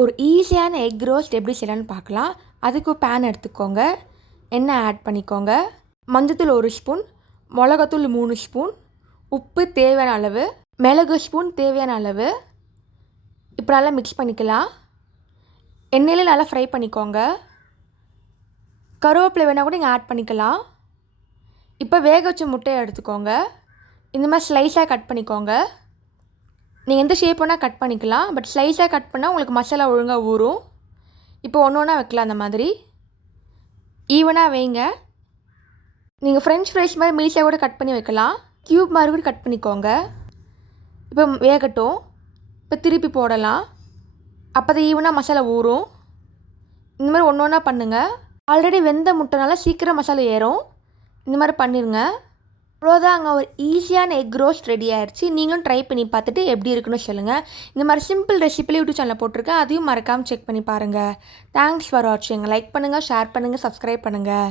ஒரு ஈஸியான egg roast எப்படி செய்யலான்னு பார்க்கலாம். அதுக்கு பேன் எடுத்துக்கோங்க. எண்ணெய் ஆட் பண்ணிக்கோங்க. மஞ்சத்தூள் ஒரு ஸ்பூன் மிளகாத்தூள் மூணு ஸ்பூன் உப்பு தேவையான அளவு மிளகு ஸ்பூன் தேவையான அளவு. இப்போ நல்லா மிக்ஸ் பண்ணிக்கலாம். எண்ணெயில் நல்லா ஃப்ரை பண்ணிக்கோங்க. கருவேப்பிலை வேணால் கூட நீங்கள் ஆட் பண்ணிக்கலாம். இப்போ வேக வச்ச முட்டையை எடுத்துக்கோங்க. இந்த மாதிரி ஸ்லைஸாக கட் பண்ணிக்கோங்க. நீங்கள் எந்த ஷேப் வேணால் கட் பண்ணிக்கலாம். பட் ஸ்லைஸாக கட் பண்ணால் உங்களுக்கு மசாலா ஒழுங்காக ஊறும். இப்போ ஒன்று ஒன்றா வைக்கலாம் அந்த மாதிரி. ஈவனாக வைங்க. நீங்கள் ஃப்ரெஞ்ச் ஃப்ரைஸ் மாதிரி மீல்ஸாக கூட கட் பண்ணி வைக்கலாம். க்யூப் மாதிரி கூட கட் பண்ணிக்கோங்க. இப்போ வேகட்டும். இப்போ திருப்பி போடலாம். அப்போ தான் ஈவனாக மசாலா ஊறும். இந்த மாதிரி ஒன்று ஒன்றா பண்ணுங்கள் ஆல்ரெடி வெந்த முட்டைனால சீக்கிரம் மசாலா ஏறும். இந்த மாதிரி பண்ணிடுங்க அவ்வளோதாங்க ஒரு ஈஸியான எக் ரோஸ்ட் ரெடி ஆயிடுச்சு நீங்களும் ட்ரை பண்ணி பார்த்துட்டு எப்படி இருக்குன்னு சொல்லுங்கள் இந்த மாதிரி சிம்பிள் ரெசிபிலே யூடியூப் சேனலில் போட்டிருக்கேன். அதையும் மறக்காமல் செக் பண்ணி பாருங்கள் தேங்க்ஸ் ஃபார் வாட்சிங் லைக் பண்ணுங்கள் ஷேர் பண்ணுங்கள் சப்ஸ்கிரைப் பண்ணுங்கள்